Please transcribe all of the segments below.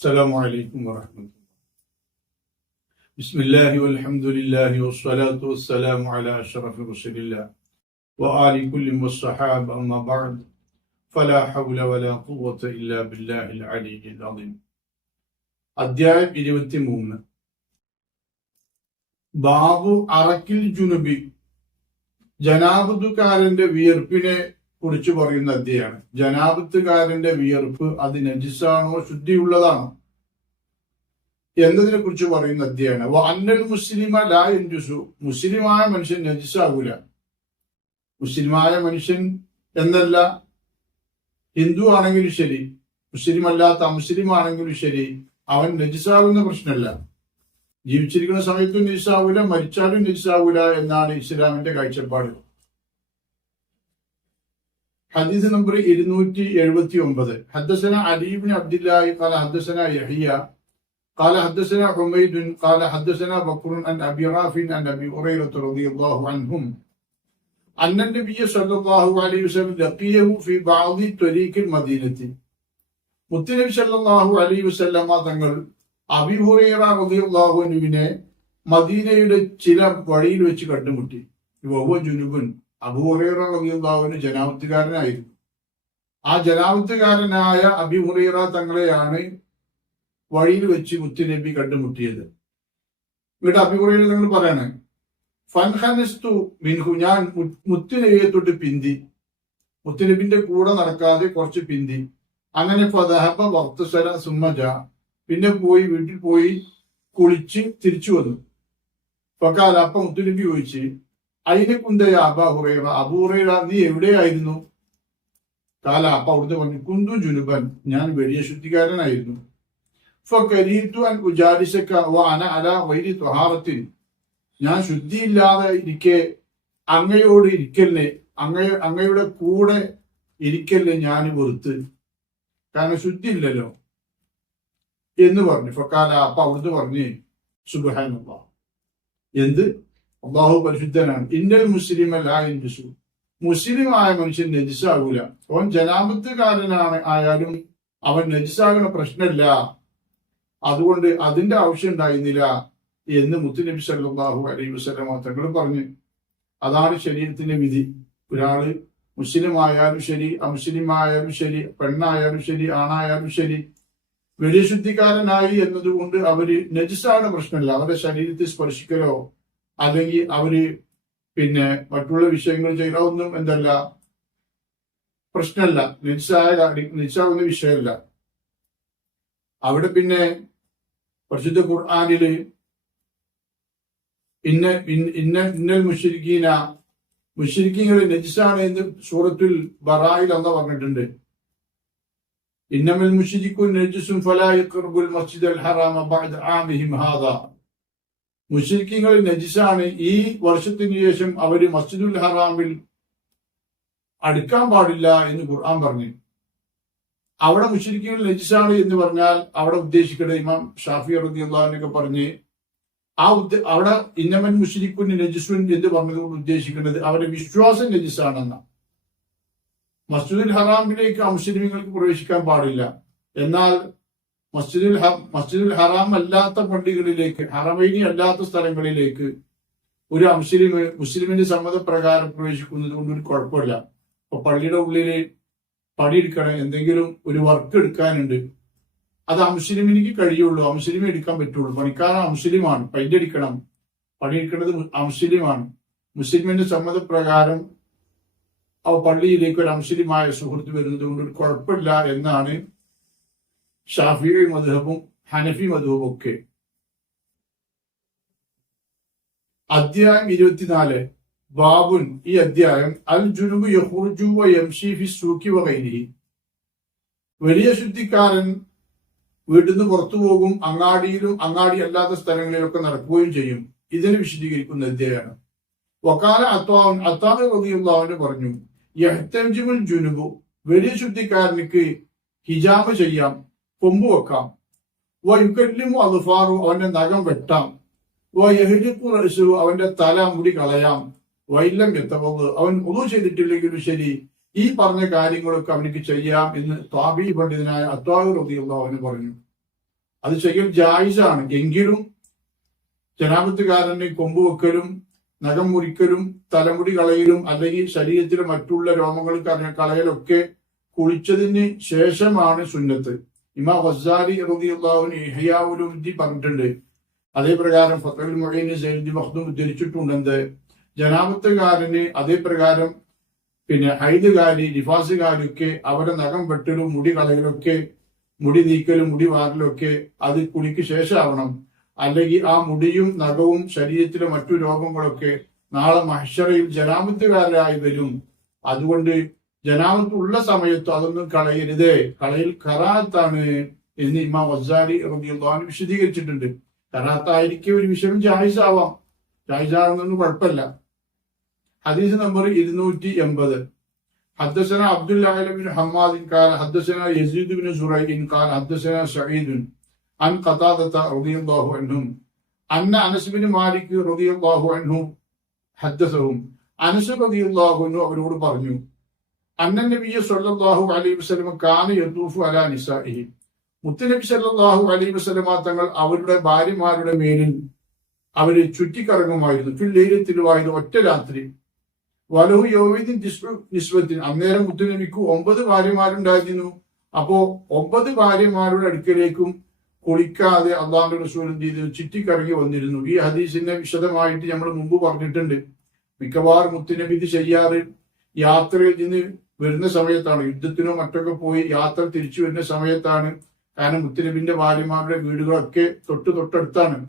السلام عليكم ورحمة الله بسم الله والحمد لله والصلاة والسلام على أشرف رسول الله وآل كل والصحابة أما بعد فلا حول ولا قوة إلا بالله العلي العظيم അധ്യായം ഇരുപത്തിമൂന്ന് ബാബു അറക്കിൽ ജുനുബി ജനാബത്തുകാരന്റെ വിയർപ്പിനെ കുറിച്ച് പറയുന്ന അധ്യയാണ് ജനാബത്തുകാരന്റെ വിയർപ്പ് അത് നജിസാണോ ശുദ്ധിയുള്ളതാണോ? എന്നതിനെ കുറിച്ച് പറയുന്ന അധ്യയാണ് അന്നൽ മുസ്ലിമ ലാ എൻജുസു മുസ്ലിമായ മനുഷ്യൻ നജിസാകൂല മുസ്ലിമായ മനുഷ്യൻ എന്നല്ല. ഹിന്ദു ആണെങ്കിലും ശരി. മുസ്ലിം അല്ലാത്ത അമുസ്ലിം ആണെങ്കിലും ശരി. അവൻ നജിസാകുന്ന പ്രശ്നമല്ല. ജീവിച്ചിരിക്കുന്ന സമയത്തും നജിസാവൂല മരിച്ചാലും നജിസാവൂല എന്നാണ് ഇസ്ലാമിന്റെ കാഴ്ചപ്പാട്. حديث نمبر 279 حدثنا علي بن عبد الله قال حدثنا يحيى قال حدثنا حميد قال حدثنا بكر عن ابي رافع عن ابي هريره رضي الله عنهم أن النبي صلى الله عليه وسلم لقيه في بعض طريق المدينة മുത്തനബി സല്ലല്ലാഹു അലൈഹി വസല്ലമ തങ്ങൾ അബി ഹുറൈറ റളിയല്ലാഹു അൻഹുവിനെ മദീനയുടെ ചില വഴിയിൽ വെച്ച് കണ്ടുമുട്ടി വഹുവ ജുനുബുൻ അബൂഹുറൈറ റളിയല്ലാഹുവിന് ജനാപത്തുകാരനായിരുന്നു ആ ജനാപത്തുകാരനായ അബിഹുറൈറ തങ്ങളെയാണ് വഴിയിൽ വെച്ച് മുത്തുനബി കണ്ടുമുട്ടിയത്. ഇവിടെ അബിഹുറൈറ തങ്ങൾ പറയാണ് ഫൻഹനസ്തു മിൻഹു ഞാൻ മുത്തുനബിയെ തൊട്ട് പിന്തി മുത്തുനബിന്റെ കൂടെ നടക്കാതെ കുറച്ച് പിന്തി. അങ്ങനെ ഫതഹബ ഭക്തസ്വര സുമ്മജ പിന്നെ പോയി വീട്ടിൽ പോയി കുളിച്ച് തിരിച്ചു വന്നു. ഫക്കാല അപ്പൊ മുത്തുനബി ചോദിച്ച് അതിനെ അബ ഹുറൈറ അബൂറൈറ നീ എവിടെയായിരുന്നു? കാല അപ്പ അവിടുത്തെ പറഞ്ഞു കുന്തു ജുനുബൻ ഞാൻ വലിയ ശുദ്ധിക്കാരനായിരുന്നു. ഞാൻ ശുദ്ധിയില്ലാതെ ഇരിക്കെ അങ്ങയോട് ഇരിക്കല്ലേ അങ്ങ അങ്ങയുടെ കൂടെ ഇരിക്കല്ലേ ഞാൻ വെറുത്ത്? കാരണം ശുദ്ധി ഇല്ലല്ലോ എന്ന് പറഞ്ഞു. ഫക്കാല അപ്പ അവിടുന്ന് പറഞ്ഞ് സുബഹാനുള്ള എന്ത്? അള്ളാഹു പരിശുദ്ധനാണ്. ഇന്നൽ മുസ്ലിം അല്ലാസു മുസ്ലിമായ മനുഷ്യൻ നജിസാകൂല അവൻ ജനാപത്തുകാരനാണ് ആയാലും അവൻ നജിസാകുന്ന പ്രശ്നമില്ല അതുകൊണ്ട് അതിന്റെ ആവശ്യം ഉണ്ടായിരുന്നില്ല എന്ന് മുത്തുനബി സല്ലാഹു അലൈഹി വസ്ലമ തങ്ങൾ പറഞ്ഞു. അതാണ് ശരീരത്തിന്റെ വിധി. ഒരാൾ മുസ്ലിം ആയാലും ശരി അമുസ്ലിം ആയാലും ശരി പെണ്ണായാലും ശരി ആണായാലും ശരി വെടിശുദ്ധിക്കാരനായി എന്നതുകൊണ്ട് അവർ നജിസാണ് പ്രശ്നമില്ല അവരുടെ ശരീരത്തെ സ്പർശിക്കലോ അല്ലെങ്കിൽ അവർ പിന്നെ മറ്റുള്ള വിഷയങ്ങൾ ചെയ്യണമെന്നും എന്തല്ല പ്രശ്നമല്ല നിസ്സായ നിസ്സാവുന്ന വിഷയമല്ല. അവിടെ പിന്നെ പരിശുദ്ധ ഖുർആാനിൽ ഇന്ന ഇന്ന ഇന്നൽ മുഷിരിക്കീന മുഷിരിക്കീങ്ങൾ നജിസാണ് എന്ന് സൂറത്തുൽ ബറായിൽ അന്ന് പറഞ്ഞിട്ടുണ്ട്. ഇന്നമൽ മുഷിരിക്കും നജിസും ഫലായി മസ്ജിദ് അൽ ഹറാമ ബഅദ ആമിഹിം ഹാദാ. മുഷിരിക്കങ്ങൾ നജിസാണ് ഈ വർഷത്തിന് ശേഷം അവർ മസ്ജിദുൽ ഹറാമിൽ അടുക്കാൻ പാടില്ല എന്ന് ഖുർആൻ പറഞ്ഞു. അവിടെ മുഷിരിക്കങ്ങൾ നജിസാണ് എന്ന് പറഞ്ഞാൽ അവിടെ ഉദ്ദേശിക്കുന്നത് ഇമാം ഷാഫി റബി അള്ളഹാനൊക്കെ പറഞ്ഞ് ആ ഉദ്ദേ അവിടെ ഇന്നമൻ മുഷിരിക്കുൻ നജിസുൻ എന്ന് പറഞ്ഞതുകൊണ്ട് ഉദ്ദേശിക്കുന്നത് അവരുടെ വിശ്വാസം നജിസാണെന്ന. മസ്ജിദുൽ ഹറാമിലേക്ക് അമുസ്ലിങ്ങൾക്ക് പ്രവേശിക്കാൻ പാടില്ല. എന്നാൽ മസ്ജിദുൽ മസ്ജിദുൽ ഹറാം അല്ലാത്ത പള്ളികളിലേക്ക് ഹറമൈനി അല്ലാത്ത സ്ഥലങ്ങളിലേക്ക് ഒരു മുസ്ലിം മുസ്ലിമിന്റെ സമ്മതപ്രകാരം പ്രവേശിക്കുന്നത് കൊണ്ട് ഒരു കുഴപ്പമില്ല. അപ്പൊ പള്ളിയുടെ ഉള്ളിൽ പണിയെടുക്കണം എന്തെങ്കിലും ഒരു വർക്ക് എടുക്കാനുണ്ട്. അത് അമുസ്ലിമിനിക്ക് കഴിയുള്ളൂ അമുസ്ലിമെ എടുക്കാൻ പറ്റുള്ളൂ. പണിക്കാരൻ അമുസ്ലിമാണ് പൈന്റെ അടിക്കണം. പണിയെടുക്കേണ്ടത് അമുസ്ലിമാണ് മുസ്ലിമിന്റെ സമ്മതപ്രകാരം ആ പള്ളിയിലേക്ക് ഒരു അമുസ്ലിമായ സുഹൃത്ത് വരുന്നത് കൊണ്ട് ഒരു കുഴപ്പമില്ല എന്നാണ് ഷാഫി മധുഹബും ഹനഫി മധുഹബും ഒക്കെ. അധ്യായം ഇരുപത്തിനാല്. ബാബുൻ ഈ അധ്യായം അൽ ജുനുബ് യഹുർജു യംഷി സൂക്കി വകൈരി വലിയ ശുദ്ധിക്കാരൻ വീട്ടിൽ നിന്ന് പുറത്തു പോകും അങ്ങാടിയിലും അങ്ങാടി അല്ലാത്ത സ്ഥലങ്ങളിലൊക്കെ നടക്കുകയും ചെയ്യും. ഇതിനെ വിശദീകരിക്കുന്ന അധ്യായമാണ് വക്കാല അത്താവൻ അത്താവ് റതിയുള്ളവന് പറഞ്ഞു യഹ്തംജുൽ ജുനുബു വലിയ ശുദ്ധിക്കാരനിക്ക് ഹിജാബ് ചെയ്യാം കൊമ്പ് വെക്കാം വയുക്കല്ലിമു അൽഫാറു അവന്റെ നഖം വെട്ടാം. വയഹിലിക്കു റസു അവന്റെ തല മുടി കളയാം. വൈലം എത്തവത് അവൻ ഒന്നും ചെയ്തിട്ടില്ലെങ്കിലും ശരി ഈ പറഞ്ഞ കാര്യങ്ങളൊക്കെ അവനിക്ക് ചെയ്യാം എന്ന് താബി പണ്ഡിതനായ അത്വാഹു റബിയുള്ള അവന് പറഞ്ഞു. അത് ചെയ്യൽ ജായിസാണ്. എങ്കിലും ജനാപത്തുകാരനെ കൊമ്പ് വെക്കലും നഖം മുറിക്കലും തലമുടി കളയലും അല്ലെങ്കിൽ ശരീരത്തിലെ മറ്റുള്ള രോമങ്ങൾ കളയലൊക്കെ കുളിച്ചതിന് ശേഷമാണ് സുന്നത്ത്. ഇമാ വസാരി റബിയുള്ളാഹുവിന് ഇഹയാവുലുദ്ദി പറഞ്ഞിട്ടുണ്ട്. അതേ പ്രകാരം ഫത്തൽ മൊഴീന് സൈദി മഹ്ദൂം ഉദ്ധരിച്ചിട്ടുണ്ടെന്ന് ജനാമത്തുകാരന് അതേ പ്രകാരം പിന്നെ ഹൈദുകാരി നിഫാസുകാരൊക്കെ അവരുടെ നഖം വെട്ടലും മുടി കളയലൊക്കെ മുടി നീക്കലും മുടി വാറലൊക്കെ അത് കുളിക്ക് ശേഷമാവണം അല്ലെങ്കിൽ ആ മുടിയും നഖവും ശരീരത്തിലെ മറ്റു രോഗങ്ങളൊക്കെ നാളെ മഹ്ഷറയിൽ ജനാമത്തുകാരായി വരും. അതുകൊണ്ട് ജനാമത്ത് ഉള്ള സമയത്ത് അതൊന്നും കളയരുത് കളയിൽ കറാത്താണ് എന്ന് ഇമാം വസാരി റബിയുള്ളഹാൻ വിശദീകരിച്ചിട്ടുണ്ട് കറാത്തായിരിക്കും ഒരു വിഷയം ജായിസാവാം ജായിസാകുന്നൊന്നും കുഴപ്പമില്ല ഹദീസ് നമ്പർ ഇരുന്നൂറ്റി എൺപത് حدثنا عبد الله بن حماد قال حدثنا يزيد بن زريع قال حدثنا سعيد عن قتادة رضي الله عنهم أن أنس بن مالك رضي الله عنه حدثهم അനസ് റളിയല്ലാഹു അൻഹു അവരോട് പറഞ്ഞു അന്ന നബിയ അലൈഹി വസല്ലം കാന യതൂഫു അലാ നിസാഇഹി. മുത്തനബി സല്ലാഹു അലൈ വസ്ലമ തങ്ങൾ അവരുടെ ഭാര്യമാരുടെ മേലിൽ അവർ ചുറ്റിക്കറങ്ങുമായിരുന്നു. ഫില്ലൈലത്തിലുമായിരുന്നു ഒറ്റ രാത്രി. വലഹു യോവിദിൻ നിസ്വത്തിൻ. അന്നേരം മുത്തുനബിക്ക് ഒമ്പത് ഭാര്യമാരുണ്ടായിരുന്നു. അപ്പോ ഒമ്പത് ഭാര്യമാരുടെ അടുക്കലേക്കും കുളിക്കാതെ അള്ളാഹു റസൂൽ എന്ത് ചെയ്തു? ചുറ്റിക്കറങ്ങി വന്നിരുന്നു. ഈ ഹദീസിനെ വിശദമായിട്ട് നമ്മൾ മുമ്പ് പറഞ്ഞിട്ടുണ്ട്. മിക്കവാറും മുത്തുനബി ഇത് ചെയ്യാറ് യാത്രയിൽ നിന്ന് വരുന്ന സമയത്താണ് യുദ്ധത്തിനോ മറ്റൊക്കെ പോയി യാത്ര തിരിച്ചു വരുന്ന സമയത്താണ് കാരണം മുത്തുനബിന്റെ ഭാര്യമാരുടെ വീടുകളൊക്കെ തൊട്ട് തൊട്ടടുത്താണ്.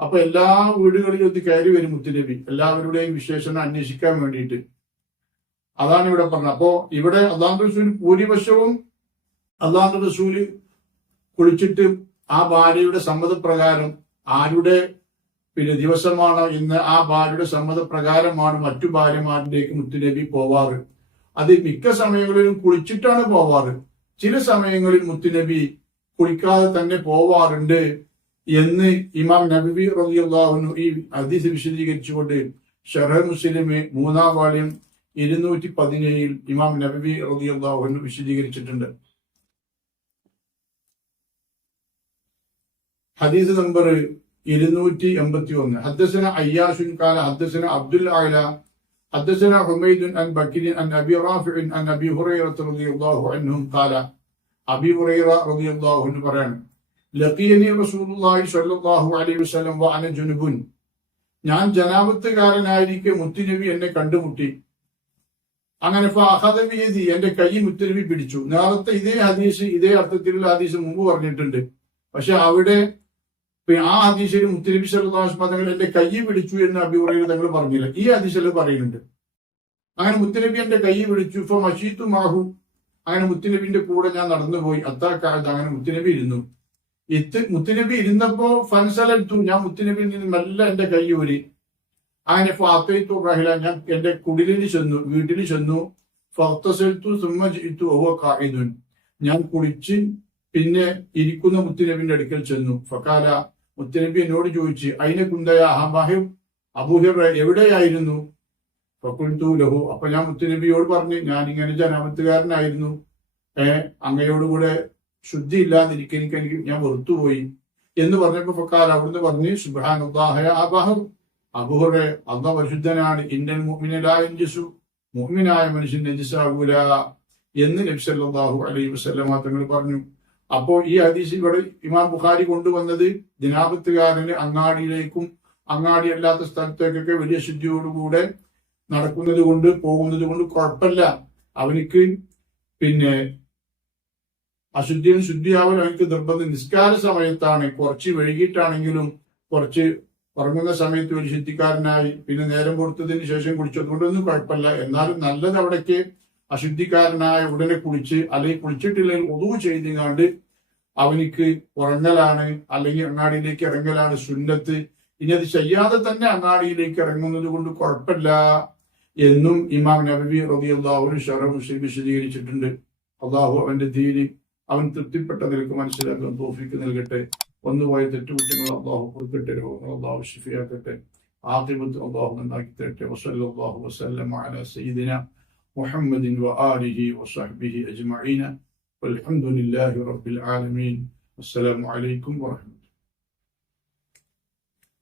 അപ്പൊ എല്ലാ വീടുകളിലും ഒന്ന് കയറി വരും മുത്തുനബി. എല്ലാവരുടെയും വിശേഷണം അന്വേഷിക്കാൻ വേണ്ടിയിട്ട്. അതാണ് ഇവിടെ പറഞ്ഞത്. അപ്പോ ഇവിടെ അള്ളാഹു റസൂൽ ഭൂരിപക്ഷവും അള്ളാഹു റസൂൽ കുളിച്ചിട്ട് ആ ഭാര്യയുടെ സമ്മതപ്രകാരം ആരുടെ പിന്നെ ദിവസമാണ് ഇന്ന് ആ ഭാര്യയുടെ സമ്മതപ്രകാരമാണ് മറ്റു ഭാര്യമാരിലേക്ക് മുത്തുനബി പോവാറ്. അത് മിക്ക സമയങ്ങളിലും കുളിച്ചിട്ടാണ് പോവാറ്. ചില സമയങ്ങളിൽ മുത്തുനബി കുളിക്കാതെ തന്നെ പോവാറുണ്ട് എന്ന് ഇമാം നബി റളിയല്ലാഹു ഈ ഹദീസ് വിശദീകരിച്ചുകൊണ്ട് ഷറഹ് മുസ്ലിമെ മൂന്നാം വാള്യം ഇരുന്നൂറ്റി പതിനേഴിൽ ഇമാം നബി റളിയല്ലാഹു വിശദീകരിച്ചിട്ടുണ്ട്. ഹദീസ് നമ്പർ ഇരുന്നൂറ്റി എൺപത്തി ഒന്ന് ഹദ്സന അയ്യാഷുൻ കാല ഹദ്സന അബ്ദുൽ ആല ഹദ്സന ഹുമൈദുൻ അൻ ബക്കിരിൻ അൻ അബി റാഫിൻ അൻ അബി ഹുറൈറത്ത് റളിയല്ലാഹു അൻഹു കാല. അബി ഹുറൈറ റളിയല്ലാഹു അൻഹു പറയാണ് ലഖീനി റസൂലുള്ളാഹി സ്വല്ലല്ലാഹു അലൈഹി വസല്ലം വ അന ജുനുബുൻ. ഞാൻ ജനാപത്തുകാരനായിരിക്കെ മുത്തുനബി എന്നെ കണ്ടുമുട്ടി. അങ്ങനെ അഹദബിയതി എന്റെ കൈ മുത്തുനബി പിടിച്ചു. നേരത്തെ ഇതേ ഹദീസ് ഇതേ അർത്ഥത്തിലുള്ള ഹദീസ് മുമ്പ് പറഞ്ഞിട്ടുണ്ട്. പക്ഷെ അവിടെ ആ ഹദീസിൽ മുത്തലിബി സല്ലല്ലാഹു തങ്ങൾ എന്റെ കൈ പിടിച്ചു എന്ന് അഭിപ്രായം തങ്ങൾ പറഞ്ഞില്ല. ഈ ഹദീസിൽ പറയുന്നുണ്ട്. അങ്ങനെ മുത്തുനബി എന്റെ കൈ പിടിച്ചു. ഇപ്പൊ മഷീത്തു മാഹു. അങ്ങനെ മുത്തലിബിന്റെ കൂടെ ഞാൻ നടന്നുപോയി. അത്താക്കാലത്ത് അങ്ങനെ മുത്തലിബി ഇരുന്നു. ഇത്ത് മുത്തുനബി ഇരുന്നപ്പോ ഫൻസലെടുത്തു ഞാൻ മുത്തുനബിയിൽ നിന്ന് മെല്ലെ എന്റെ കൈ ഊരി. അങ്ങനെ ഫാത്തയിത്തു റഹില ഞാൻ എന്റെ കുടിലിന് ചെന്നു വീട്ടിൽ ചെന്നു. ഫത്തസെൽത്തു ചെയ്തു ഓ കായിദുൻ ഞാൻ കുളിച്ച് പിന്നെ ഇരിക്കുന്ന മുത്തുനബിന്റെ അടുക്കൽ ചെന്നു. ഫക്കാല മുത്തുനബി എന്നോട് ചോദിച്ച് അയിനെ കുന്തയ? അഹമാഹിം അബൂഹിർ എവിടെയായിരുന്നു? ഫക്കുൽത്തു ലഹു. അപ്പൊ ഞാൻ മുത്തനബിയോട് പറഞ്ഞു ഞാൻ ഇങ്ങനെ ജനാമത്തുകാരനായിരുന്നു ഏർ അങ്ങയോടുകൂടെ ശുദ്ധി ഇല്ലാതിരിക്കാൻ എനിക്ക് എനിക്ക് ഞാൻ വെറുത്തുപോയി. എന്ന് പറഞ്ഞപ്പോ ഫക്കാൽ അവിടുന്ന് പറഞ്ഞു സുബാൻ അബാഹു അബുഹുറെ അന്ന പരിശുദ്ധനാണ്. ഇന്ത്യൻ മുഅ്മിനലായു മുഅ്മിനായ മനുഷ്യൻ നജിസാകൂല എന്ന് നബ്സല്ലാഹു അലൈ വസല്ലമ തങ്ങൾ പറഞ്ഞു. അപ്പോ ഈ ഹദീസ് ഇവിടെ ഇമാം ബുഖാരി കൊണ്ടുവന്നത് ദിനാപത്തുകാരന് അങ്ങാടിയിലേക്കും അങ്ങാടി അല്ലാത്ത സ്ഥലത്തേക്കൊക്കെ വലിയ ശുദ്ധിയോടുകൂടെ നടക്കുന്നത് കൊണ്ട് പോകുന്നത് കൊണ്ട് കുഴപ്പമില്ല. അവനിക്ക് പിന്നെ അശുദ്ധിയും ശുദ്ധിയാവാൻ അവനിക്ക് നിർബന്ധം. നിസ്കാര സമയത്താണ്. കുറച്ച് വൈകിട്ടാണെങ്കിലും കുറച്ച് ഉറങ്ങുന്ന സമയത്ത് ഒരു ശുദ്ധിക്കാരനായി പിന്നെ നേരം കൊടുത്തതിന് ശേഷം കുളിച്ചതുകൊണ്ടൊന്നും കുഴപ്പമില്ല. എന്നാലും നല്ലത് അവിടേക്ക് അശുദ്ധിക്കാരനായ ഉടനെ കുളിച്ച് അല്ലെങ്കിൽ കുളിച്ചിട്ടില്ലെങ്കിൽ ഒതുവ് ചെയ്തുകൊണ്ട് അവനിക്ക് ഉറങ്ങലാണ് അല്ലെങ്കിൽ അങ്ങാടിയിലേക്ക് ഇറങ്ങലാണ് സുന്നത്ത്. ഇനി അത് ചെയ്യാതെ തന്നെ അങ്ങാടിയിലേക്ക് ഇറങ്ങുന്നത് കൊണ്ട് കുഴപ്പമില്ല എന്നും ഇമാം നബി റബി അള്ളാഹു ഷറ മുസ്ലിം വിശദീകരിച്ചിട്ടുണ്ട്. അള്ളാഹു അവന്റെ ദീനി അവൻ തൃപ്തിപ്പെട്ട നിലയ്ക്ക് മനസ്സിലാക്കാൻ തോഫിക്ക് നൽകട്ടെ. ഒന്നുപോയ തെറ്റുകുറ്റങ്ങൾ അള്ളാഹു കൊടുക്കട്ടെ രോഗങ്ങൾ അള്ളാഹു ഷിഫിയാക്കട്ടെ ആദ്യമത്ത് അള്ളാഹു നന്നാക്കി തരട്ടെ. വസല്ല അള്ളാഹു വസല്ലം മുഹമ്മദിൻ വ ആലിഹി വസഹ്ബിഹി അജ്മഈന والحمد لله رب العالمين. والسلام عليكم ورحمة